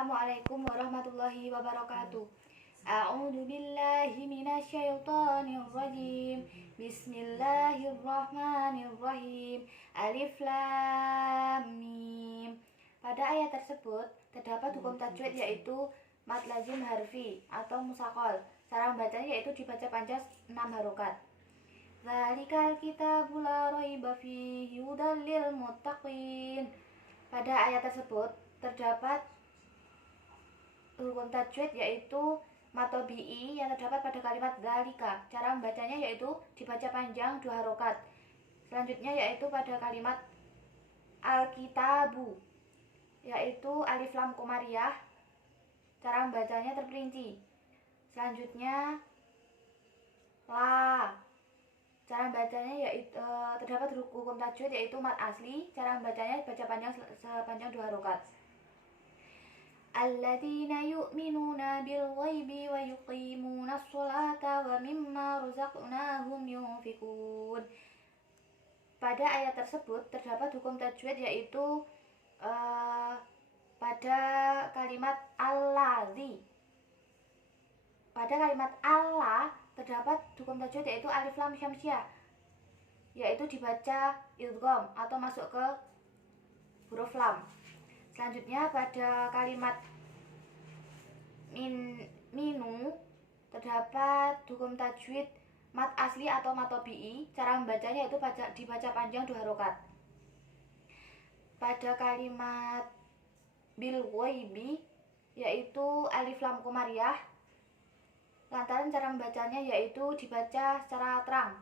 Assalamualaikum warahmatullahi wabarakatuh. A'udzu billahi minasyaitonir rajim. Bismillahirrahmanirrahim. Alif lam mim. Pada ayat tersebut terdapat hukum tajwid yaitu mad lazim harfi atau musaqal. Cara membacanya yaitu dibaca panjang 6 harokat. Dzalikal kitabul la raiba fihi hudal lil muttaqin. Pada ayat tersebut terdapat hukum tajwid yaitu matobi'i yang terdapat pada kalimat dzalika. Cara membacanya yaitu dibaca panjang 2 harokat. Selanjutnya yaitu pada kalimat alkitabu yaitu alif lam komariah. Cara membacanya terperinci. Selanjutnya la. Cara membacanya yaitu terdapat hukum tajwid yaitu mad asli. Cara membacanya baca panjang sepanjang 2 harokat. Alladzina yu'minuna bil ghaibi wa yuqimuna sholata wa mimma razaqnahum yunfikun. Pada ayat tersebut terdapat hukum tajwid yaitu pada kalimat allazi. Pada kalimat Allah terdapat hukum tajwid yaitu alif lam syamsiah, yaitu dibaca idgham atau masuk ke huruf lam. Selanjutnya pada kalimat minu terdapat hukum tajwid mad asli atau matobi'i. Cara membacanya yaitu dibaca panjang 2 harokat. Pada kalimat bil ghaibi yaitu alif lam komariah. Lantaran cara membacanya yaitu dibaca secara terang.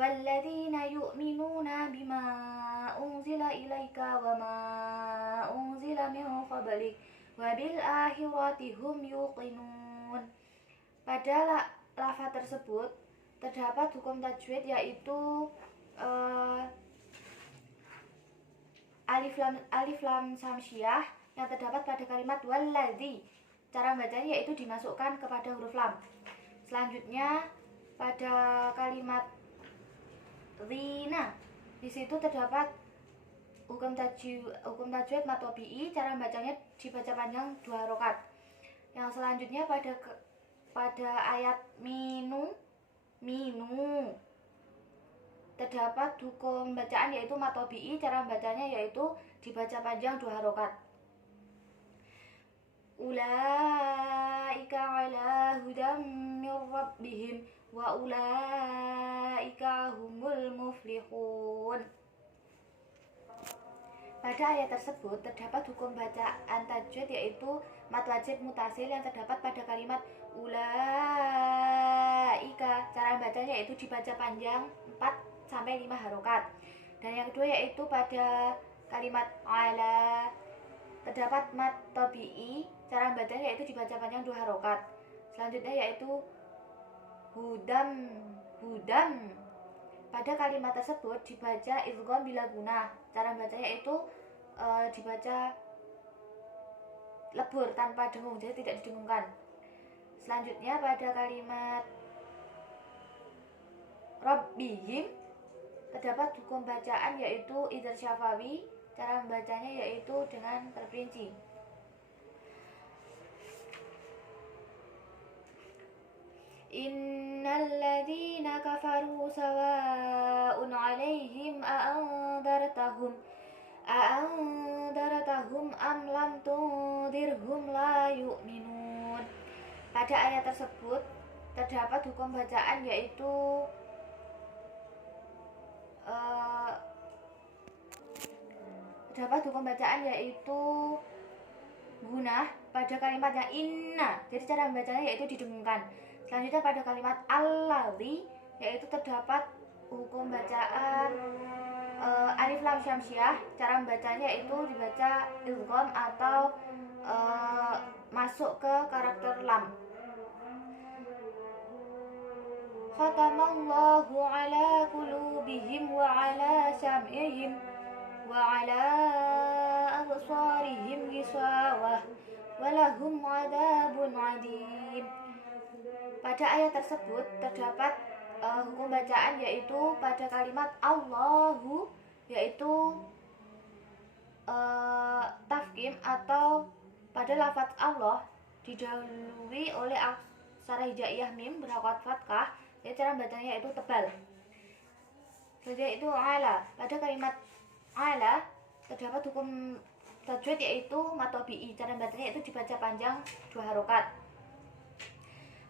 Walladzina yu'minuna bima unzila ilaika wa ma unzila min qablik wa bil akhirati hum yuqinun. Pada lafaz tersebut terdapat hukum tajwid yaitu alif lam syamsiah yang terdapat pada kalimat walladzi. Cara membacanya yaitu dimasukkan kepada huruf lam. Selanjutnya pada kalimat Rina, di situ terdapat hukum tajwid matobi'i. Cara membacanya dibaca panjang 2 harokat. Yang selanjutnya pada ayat minu terdapat hukum bacaan yaitu matobi'i. Cara membacanya yaitu dibaca panjang 2 harokat. Ulaika ala hudam mir rabbihim wa ulaika humul muflihun. Pada ayat tersebut terdapat hukum bacaan tajwid yaitu mad wajib mutasil yang terdapat pada kalimat ulaika. Cara bacanya yaitu dibaca panjang 4-5 harokat. Dan yang kedua yaitu pada kalimat ala terdapat mad tabi'i. Cara bacanya yaitu dibaca panjang 2 harokat. Selanjutnya yaitu hudam. Pada kalimat tersebut dibaca idgham bila gunah. Cara bacanya yaitu dibaca lebur tanpa dengung, jadi tidak didengungkan. Selanjutnya pada kalimat rabbihim terdapat hukum bacaan yaitu idhar syafawi. Cara membacanya yaitu dengan terperinci. Innal ladzina kafaru sawa'un 'alaihim a'andartahum am lam tundirhum la yu'minun. Pada ayat tersebut terdapat hukum bacaan yaitu gunah pada kalimat yang inna. Jadi cara membacanya yaitu didengungkan. Selanjutnya pada kalimat allazi yaitu terdapat hukum bacaan alif lam syamsiah. Cara membacanya yaitu dibaca idgham atau masuk ke karakter lam. Khatamallahu ala qulubihim wa ala sam'ihim wa ala absarihim ghishawah wa lahum 'adzabun 'adzim. Pada ayat tersebut terdapat hukum bacaan yaitu pada kalimat Allahu yaitu tafkim atau pada lafaz Allah didahului oleh aksara hijaiyah mim berharokat fathah, jadi cara bacanya yaitu tebal. Selanjutnya itu ala. Pada kalimat ala terdapat hukum tajwid yaitu matobi'i, cara bacanya itu dibaca panjang 2 harokat.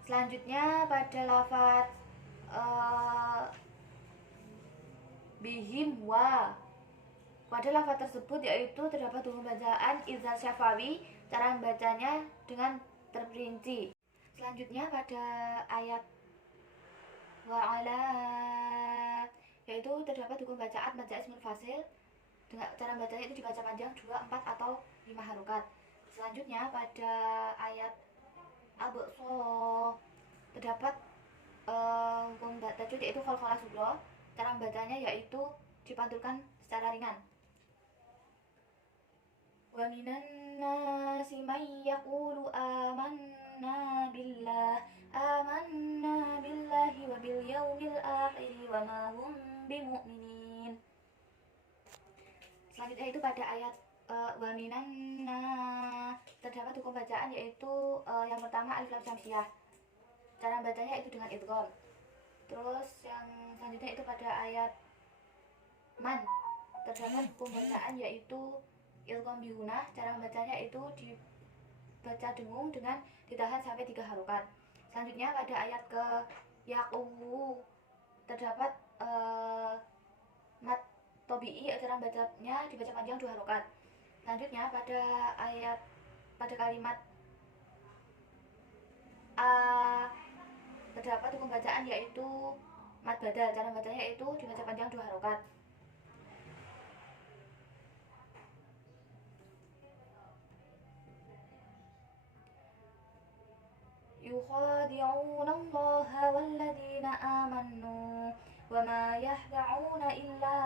Selanjutnya pada lafaz bihim wa, pada lafaz tersebut yaitu terdapat hukum bacaan izhar syafawi, cara membacanya dengan terperinci. Selanjutnya pada ayat wa'ala yaitu terdapat hukum bacaan mad jaiz munfasil, dengan cara bacanya itu dibaca panjang 2, 4 atau 5 harokat. Selanjutnya pada ayat abso terdapat hukum tajwid yaitu khalqala sugro, cara membacanya yaitu dipantulkan secara ringan. Wa minan nasi may yaqulu amanna billahi wa bil yaumil akhir wa ma hum bimu'minin. Selanjutnya itu pada ayat wa minan terdapat hukum bacaan yaitu yang pertama alif lam syamsiah, cara bacanya itu dengan idgham. Terus yang selanjutnya itu pada ayat man terdapat hukum bacaan yaitu idgham bihunah, cara bacanya itu dibaca dengung dengan ditahan sampai 3 harokat. Selanjutnya pada ayat ke yaqulu terdapat mat tobi'i, cara bacanya dibaca panjang 2 harokat. Selanjutnya pada kalimat terdapat hukum bacaan yaitu mad badal, cara bacanya itu dibaca panjang 2 harokat. yukhadi'una allaha walladzina amanu wa ma yahda'una illa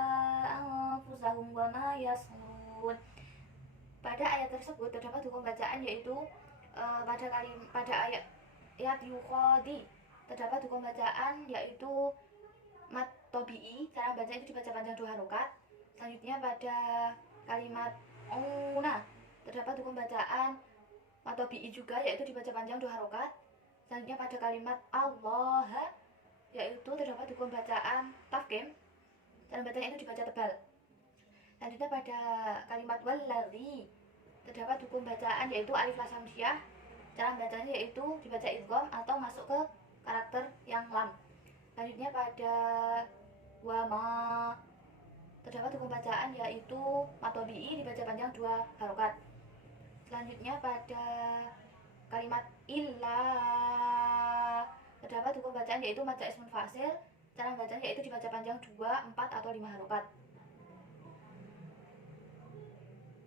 anfusahum wa ma yash'urun. Pada ayat tersebut terdapat hukum bacaan yaitu pada ayat yukhadi terdapat hukum bacaan yaitu mat tobi'i, cara bacanya itu dibaca panjang 2 harokat. Selanjutnya pada kalimat una terdapat hukum bacaan mat tobi'i juga yaitu dibaca panjang 2 harokat. Selanjutnya pada kalimat Allah yaitu terdapat hukum bacaan tafkim, cara bacanya itu dibaca tebal. Selanjutnya pada kalimat walladzi terdapat hukum bacaan yaitu alif lam syamsiah, cara bacanya yaitu dibaca idgham atau masuk ke karakter yang lam. Selanjutnya pada wama terdapat hukum bacaan yaitu matobi'i, dibaca panjang 2 harokat. Selanjutnya pada kalimat illa terdapat hukum bacaan yaitu mad jaiz munfasil, cara bacanya yaitu dibaca panjang 2, 4 atau 5 harokat.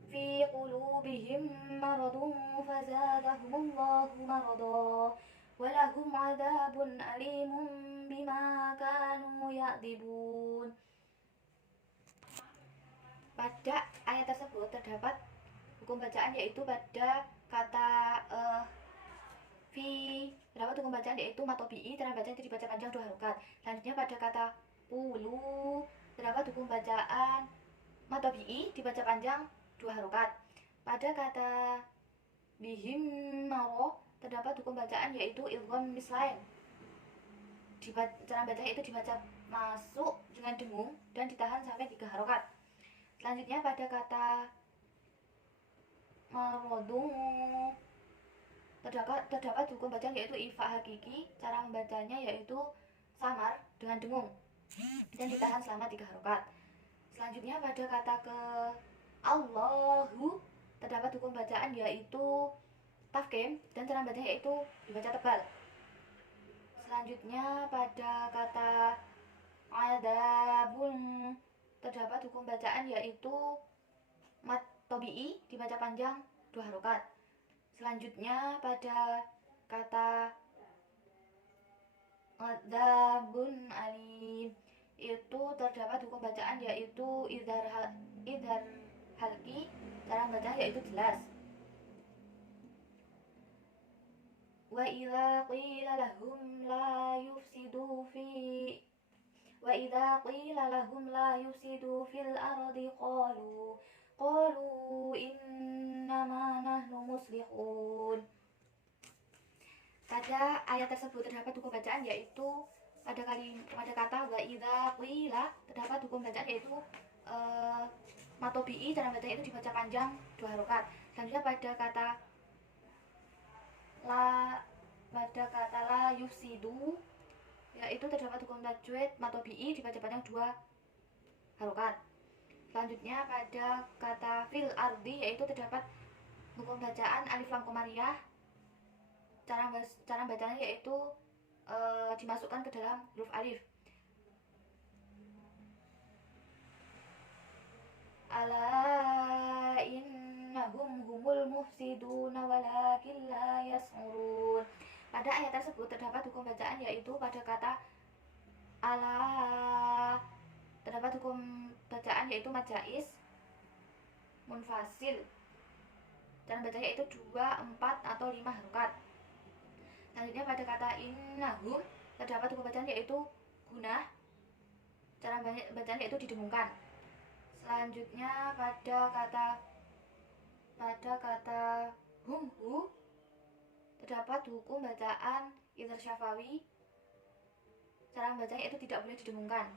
Fi qulubihim maradun fazadahumullahu marada wa lahum adzabun alimun bima kanu ya'dibun. Pada ayat tersebut terdapat hukum bacaan yaitu pada kata fi terdapat hukum bacaan yaitu matobi'i, cara bacanya itu dibaca panjang 2 harokat. Selanjutnya pada kata pulu terdapat hukum bacaan matobi'i, dibaca panjang 2 harokat. Pada kata bihim maro terdapat hukum bacaan yaitu idgham mislain, cara bacanya itu dibaca masuk dengan dengung dan ditahan sampai 3 harokat. Selanjutnya pada kata marodung terdapat hukum bacaan yaitu ifa hakiki, cara membacanya yaitu samar dengan dengung dan ditahan selama 3 harokat. Selanjutnya pada kata ke Allahu terdapat hukum bacaan yaitu tafkim dan cara bacanya yaitu dibaca tebal. Selanjutnya pada kata adzabun terdapat hukum bacaan yaitu mat tobi'i, dibaca panjang 2 harokat. Selanjutnya pada kata adzabun alim itu terdapat hukum bacaan yaitu idhar halki, cara bacanya yaitu jelas. Wa idza qila lahum la Wa idza qila lahum la yufsidu fil ardi qalu innama nahnu muslihun. Pada ayat tersebut terdapat hukum bacaan yaitu pada kata wa idza qila terdapat hukum bacaan yaitu matobi'i cara bacanya itu dibaca panjang 2 harokat. Selanjutnya pada kata la yufsidu yaitu terdapat hukum tajwid matobi'i dibaca panjang 2 harokat. Selanjutnya pada kata fil ardi yaitu terdapat hukum bacaan alif lam komariah. Cara bacanya yaitu dimasukkan ke dalam huruf alif. Ala innahum humul mufsiduna walakin la yas'urun. Pada ayat tersebut terdapat hukum bacaan yaitu pada kata ala terdapat hukum bacaan yaitu majais munfasil. Cara bacanya itu 2, 4 atau 5 harokat. Selanjutnya pada kata innahum terdapat hukum bacaan yaitu gunah. Cara bacanya yaitu didengungkan. Selanjutnya pada kata humhu terdapat hukum bacaan idhar syafawi. Cara bacanya itu tidak boleh didengungkan.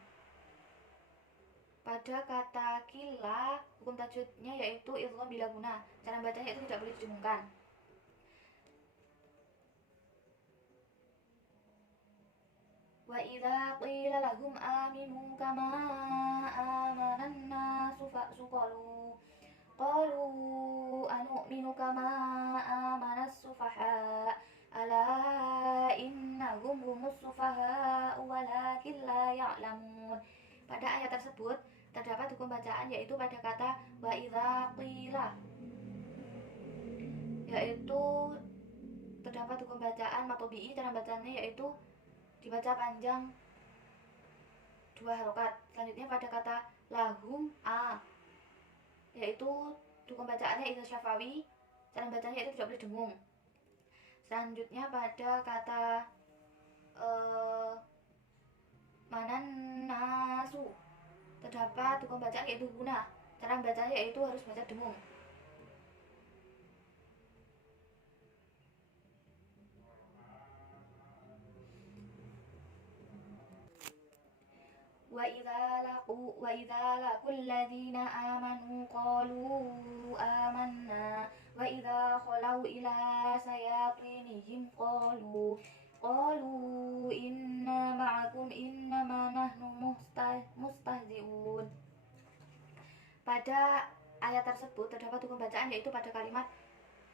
Pada kata kila hukum tajwidnya yaitu idgham bila guna. Cara bacanya itu tidak boleh didengungkan. Wa idza qila lahum aminu kama amanan nasu qalu anu'minu kama amanas sufaha ala innahum humus sufaha walakin la ya'lamun. Pada ayat tersebut terdapat hukum bacaan yaitu pada kata wa idza qila yaitu terdapat hukum bacaan matobi'i. Cara bacanya yaitu dibaca panjang 2 harokat. Selanjutnya pada kata lahum yaitu hukum bacaannya idhar syafawi. Cara bacanya itu tidak boleh dengung. Selanjutnya pada kata manan nasu terdapat hukum bacaan yaitu guna. Cara bacanya yaitu harus baca dengung. Wa idza laqul ladzina amanu qalu amanna wa idza khalau ila sayatinihim qalu inna ma'akum innama nahnu mustahzi'un. Pada ayat tersebut terdapat hukum bacaan yaitu pada kalimat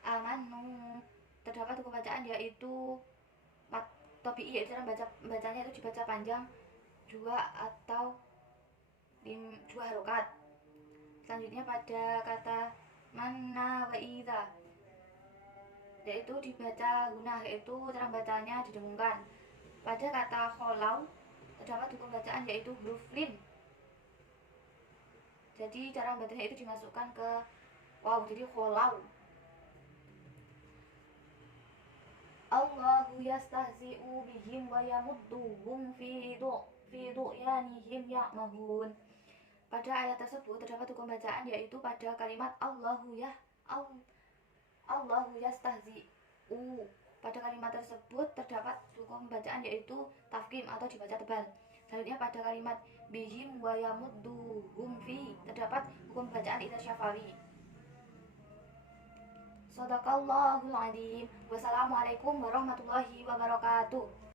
amanu terdapat hukum bacaan yaitu matobi'i, yaitu cara bacanya itu dibaca panjang 2 atau 2 harokat. Selanjutnya pada kata manna wa idza yaitu dibaca gunah, yaitu cara bacanya didengungkan. Pada kata kholau terdapat hukum bacaan yaitu huruf lin. Jadi cara bacanya itu dimasukkan ke waw, jadi kholau. Allahu yastahzi'u bihim wa yamudduhum fi du'yanihim ya'mahun. Pada ayat tersebut terdapat hukum bacaan yaitu pada kalimat Allahu yastahzi'u. Pada kalimat tersebut terdapat hukum bacaan yaitu tafkhim atau dibaca tebal. Selanjutnya pada kalimat bihim wa yamudduhum fi terdapat hukum bacaan idhar syafawi. Shadaqallahul adzim. Wassalamualaikum warahmatullahi wabarakatuh.